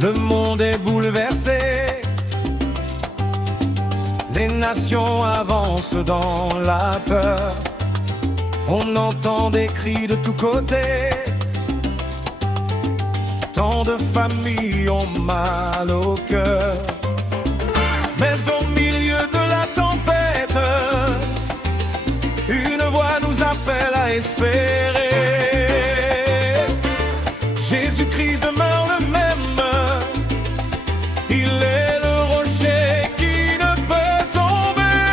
Le monde est bouleversé, les nations avancent dans la peur. On entend des cris de tous côtés, tant de familles ont mal au cœur. Mais au milieu de la tempête, une voix nous appelle à espérer. Jésus-Christ demeure le même, il est le rocher qui ne peut tomber.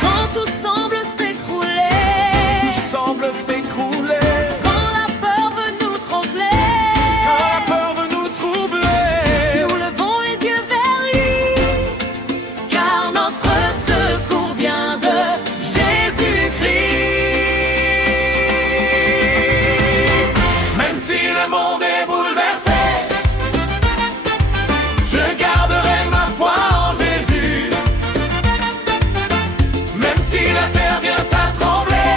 Quand tout semble s'écrouler, Tout semble s'écrouler, quand la peur veut nous troubler, quand la peur veut nous troubler, nous levons les yeux vers lui, car notre secours vient de Jésus-Christ. même si le monde est bouleversé, je garderai ma foi en Jésus. Même si la terre vient à trembler,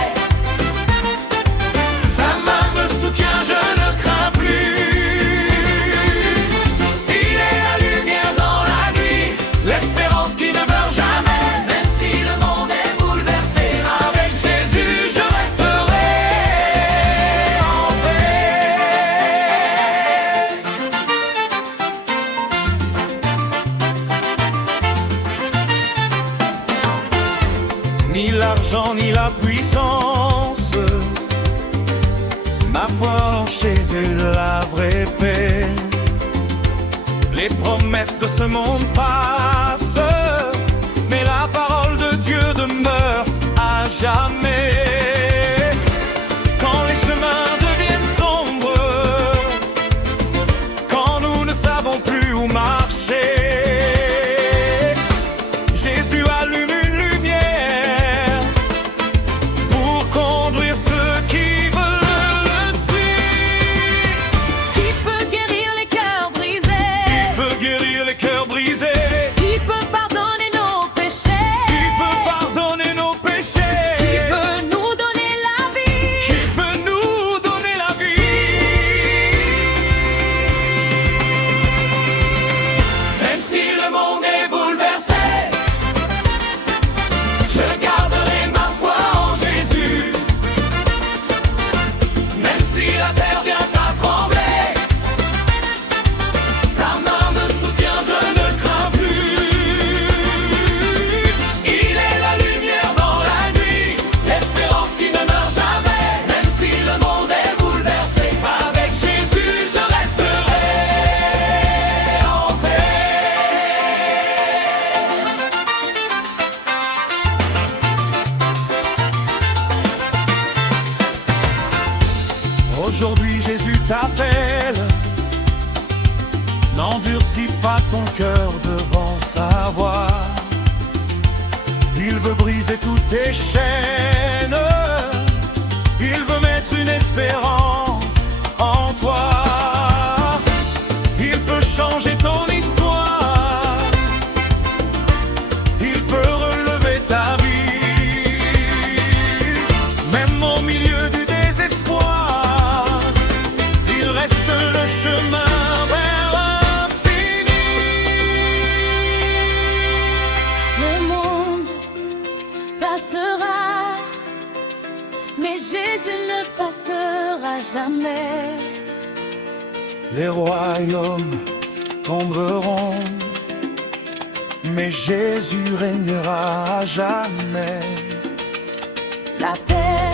sa main me soutient, je ne crains plus. Il est la lumière dans la nuit, l'espérance qui ne meurt jamais. Même si le monde est bouleversé, avec Jésus je resterai en paix. Ni l'argent ni la puissance, ma foi en Jésus la vraie paix. Les promesses de ce monde passent, mais la parole de Dieu demeure à jamais. Quand les chemins deviennent sombres, quand nous ne savons plus où marcher, Jésus allume une lumière pour conduire ceux qui veulent le suivre. Qui peut guérir les cœurs brisés, Peut guérir les cœurs brisés, qui peut pardonner nos péchés, qui peut pardonner nos péchés, qui peut nous donner la vie. qui peut nous donner la vie. Même si le monde est bouleversé, je garderai ma foi en Jésus. Même si la terre vient à trembler, sa main me soutient, je ne crains plus. Il est la lumière dans la nuit, l'espérance qui ne meurt jamais. Même si le monde est bouleversé, avec Jésus je resterai en paix. Aujourd'hui Jésus t'appelle, n'endurcis pas ton cœur devant sa voix. Il veut briser toutes tes chaînes, il veut mettre une espérance en toi. Il peut changer ton histoire, il peut relever ta vie. Même au milieu du désespoir, il reste le chemin vers l'infini. Le monde passera, mais Jésus ne passera jamais. Les royaumes tomberont, mais Jésus régnera à jamais. La paix